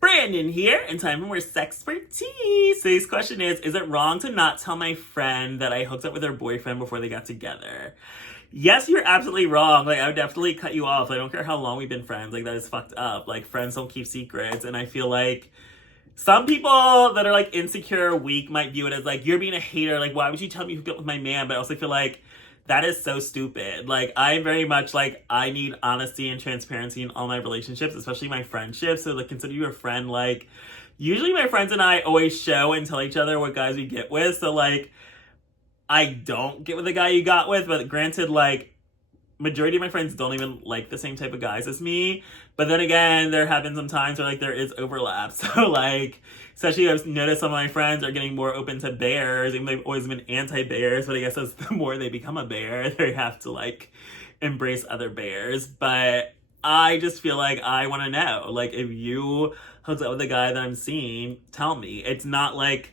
Brandon here, and time for more SexxxPerTease. Today's question is it wrong to not tell my friend that I hooked up with her boyfriend before they got together? Yes, you're absolutely wrong. Like, I would definitely cut you off. I don't care how long we've been friends. Like, that is fucked up. Like, friends don't keep secrets, and I feel like some people that are, like, insecure or weak might view it as, like, you're being a hater. Like, why would you tell me you hooked up with my man? But I also feel like that is so stupid. Like, I'm very much like, I need honesty and transparency in all my relationships, especially my friendships. So, like, consider you a friend. Like, usually my friends and I always show and tell each other what guys we get with. So, like, I don't get with the guy you got with, but granted, like, majority of my friends don't even like the same type of guys as me. But then again, there have been some times where, like, there is overlap. So, like, especially I've noticed some of my friends are getting more open to bears, even though they've always been anti-bears. But I guess as the more they become a bear, they have to, like, embrace other bears. But I just feel like I want to know. Like, if you hooked up with a guy that I'm seeing, tell me. It's not like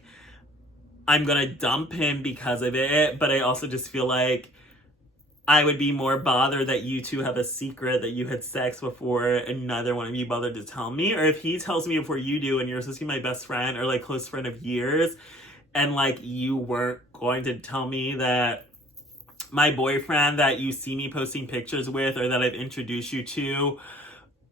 I'm gonna dump him because of it, but I also just feel like I would be more bothered that you two have a secret that you had sex before and neither one of you bothered to tell me. Or if he tells me before you do and you're supposed to be my best friend or, like, close friend of years, and, like, you weren't going to tell me that my boyfriend that you see me posting pictures with or that I've introduced you to,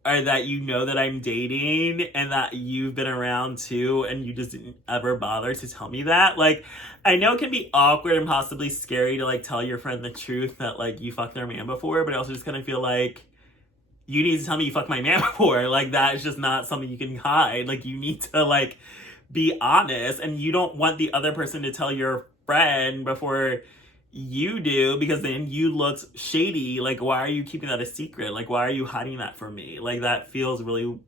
or that you know that I'm dating and that you've been around too and you just didn't ever bother to tell me that. Like, I know it can be awkward and possibly scary to, like, tell your friend the truth that, like, you fucked their man before, but I also just kind of feel like you need to tell me you fucked my man before. Like, that is just not something you can hide. Like, you need to, like, be honest, and you don't want the other person to tell your friend before you do, because then you look shady. Like, why are you keeping that a secret? Like, why are you hiding that from me? Like, that feels really,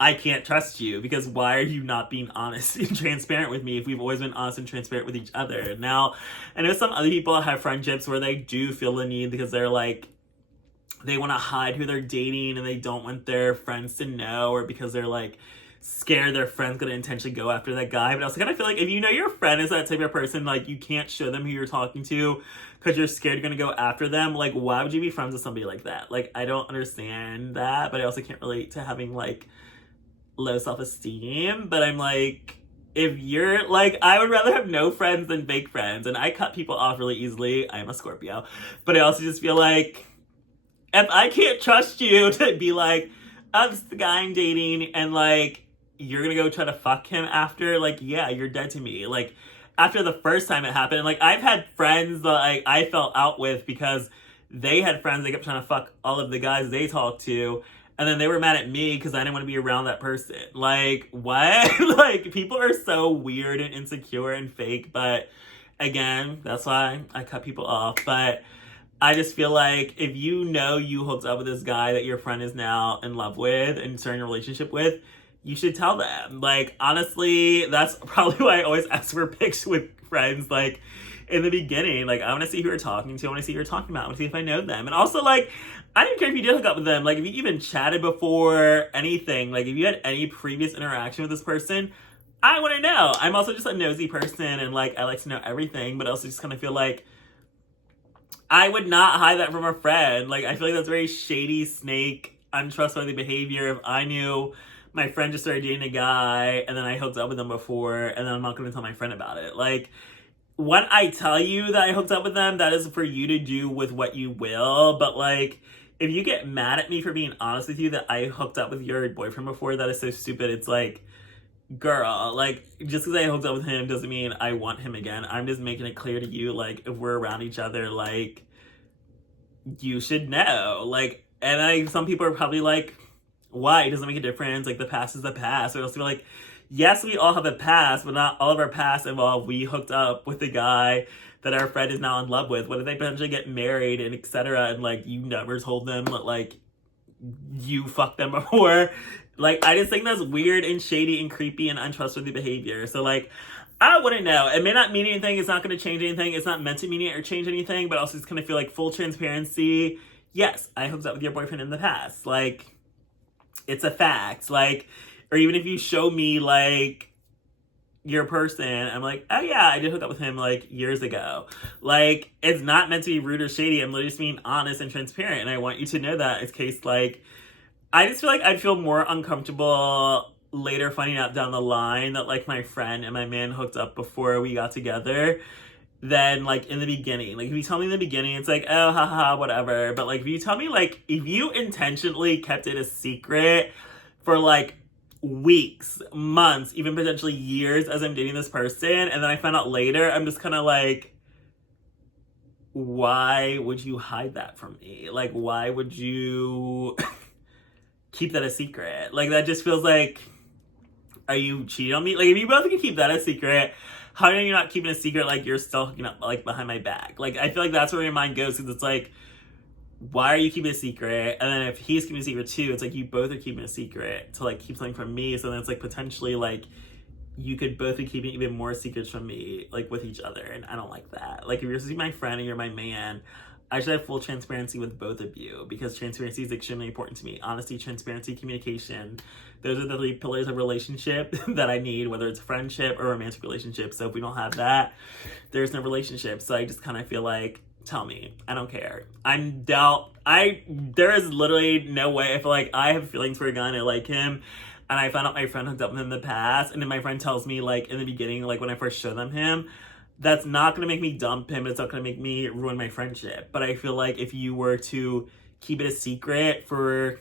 I can't trust you, because why are you not being honest and transparent with me if we've always been honest and transparent with each other? Now, I know some other people have friendships where they do feel the need because they're like, they want to hide who they're dating and they don't want their friends to know, or because they're like scared their friend's gonna intentionally go after that guy. But I also kind of feel like if you know your friend is that type of person, like, you can't show them who you're talking to because you're scared you're gonna go after them. Like, why would you be friends with somebody like that? Like, I don't understand that, but I also can't relate to having, like, low self-esteem. But I'm like, if you're like, I would rather have no friends than fake friends, and I cut people off really easily. I'm a Scorpio. But I also just feel like if I can't trust you to be like, oh, this is the guy I'm dating, and, like, you're gonna go try to fuck him after, like, yeah, you're dead to me. Like, after the first time it happened, like, I've had friends that, like, I fell out with because they had friends they kept trying to fuck all of the guys they talked to, and then they were mad at me because I didn't want to be around that person. Like, what? Like, people are so weird and insecure and fake, but again, that's why I cut people off. But I just feel like if you know you hooked up with this guy that your friend is now in love with and starting a relationship with, you should tell them. Like, honestly, that's probably why I always ask for pics with friends, like, in the beginning. Like, I want to see who you're talking to. I want to see who you're talking about. I want to see if I know them. And also, like, I don't care if you did hook up with them. Like, if you even chatted before, anything. Like, if you had any previous interaction with this person, I want to know. I'm also just a nosy person, and, like, I like to know everything, but I also just kind of feel like I would not hide that from a friend. Like, I feel like that's very shady, snake, untrustworthy behavior. If I knew my friend just started dating a guy and then I hooked up with them before, and then I'm not going to tell my friend about it. Like, when I tell you that I hooked up with them, that is for you to do with what you will. But, like, if you get mad at me for being honest with you that I hooked up with your boyfriend before, that is so stupid. It's like, girl, like, just because I hooked up with him doesn't mean I want him again. I'm just making it clear to you, like, if we're around each other, like, you should know. Like, and some people are probably like, why? It doesn't make a difference. Like, the past is the past. Or else be like, yes, we all have a past, but not all of our past involve we hooked up with a guy that our friend is now in love with. What if they potentially get married and etc. and, like, you never told them that, like, you fucked them before? Like, I just think that's weird and shady and creepy and untrustworthy behavior. So, like, I wouldn't know. It may not mean anything. It's not going to change anything. It's not meant to mean it or change anything. But also, just kind of feel like full transparency. Yes, I hooked up with your boyfriend in the past. Like, it's a fact. Like, or even if you show me, like, your person, I'm like, oh yeah, I did hook up with him, like, years ago. Like, it's not meant to be rude or shady. I'm literally just being honest and transparent. And I want you to know that in case, like, I just feel like I'd feel more uncomfortable later finding out down the line that like my friend and my man hooked up before we got together than like in the beginning. Like if you tell me in the beginning, it's like, oh, haha, whatever. But like if you tell me, like, if you intentionally kept it a secret for like weeks, months, even potentially years as I'm dating this person, and then I found out later, I'm just kind of like, why would you hide that from me? Like, why would you keep that a secret? Like, that just feels like, are you cheating on me? Like, if you both can keep that a secret, how are you not keeping a secret like you're still hooking up like behind my back? Like, I feel like that's where your mind goes, because it's like, why are you keeping a secret? And then if he's keeping a secret too, it's like you both are keeping a secret to like keep something from me. So then it's like potentially like you could both be keeping even more secrets from me, like with each other. And I don't like that. Like if you're supposed to be my friend and you're my man, I should have full transparency with both of you, because transparency is extremely important to me. Honesty, transparency, communication. Those are the 3 pillars of relationship that I need, whether it's friendship or romantic relationship. So if we don't have that, there's no relationship. So I just kind of feel like, tell me. I don't care. There is literally no way. I feel like I have feelings for a guy and I like him, and I found out my friend hooked up with him in the past, and then my friend tells me like in the beginning, like when I first showed them him, that's not going to make me dump him. It's not going to make me ruin my friendship. But I feel like if you were to keep it a secret for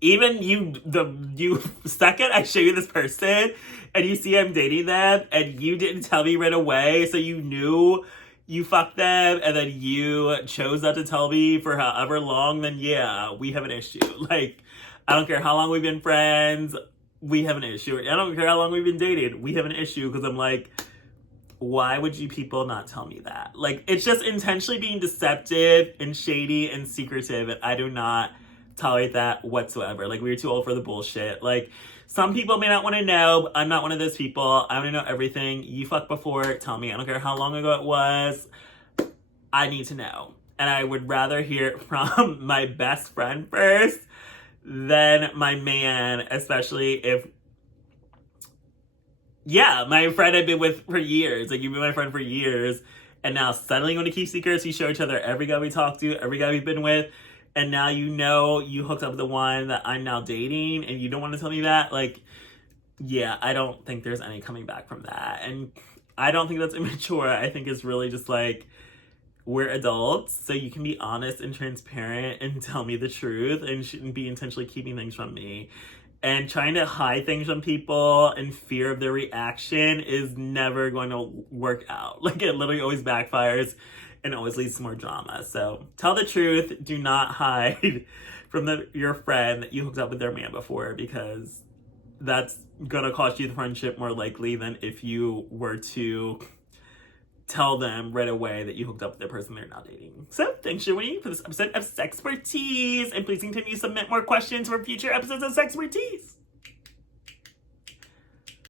even you second I show you this person and you see I'm dating them and you didn't tell me right away, so you knew you fucked them and then you chose not to tell me for however long, then yeah, we have an issue. Like, I don't care how long we've been friends, we have an issue. I don't care how long we've been dating, we have an issue, because I'm like, why would you people not tell me that? Like, it's just intentionally being deceptive and shady and secretive, and I do not tolerate that whatsoever. Like, we're too old for the bullshit. Like, some people may not want to know, but I'm not one of those people. I want to know everything. You fucked before, tell me. I don't care how long ago it was. I need to know. And I would rather hear it from my best friend first than my man, especially if, yeah, my friend I've been with for years. Like, you've been my friend for years, and now suddenly you want to keep secrets. You show each other every guy we talk to, every guy we've been with, and now you know you hooked up with the one that I'm now dating, and you don't want to tell me that. Like, yeah, I don't think there's any coming back from that. And I don't think that's immature. I think it's really just like, we're adults, so you can be honest and transparent and tell me the truth, and shouldn't be intentionally keeping things from me. And trying to hide things from people in fear of their reaction is never going to work out. Like, it literally always backfires and always leads to more drama. So tell the truth. Do not hide from your friend that you hooked up with their man before, because that's gonna cost you the friendship more likely than if you were to tell them right away that you hooked up with the person they're not dating. So thanks for joining for this episode of SexxxPerTease, and please continue to submit more questions for future episodes of SexxxPerTease.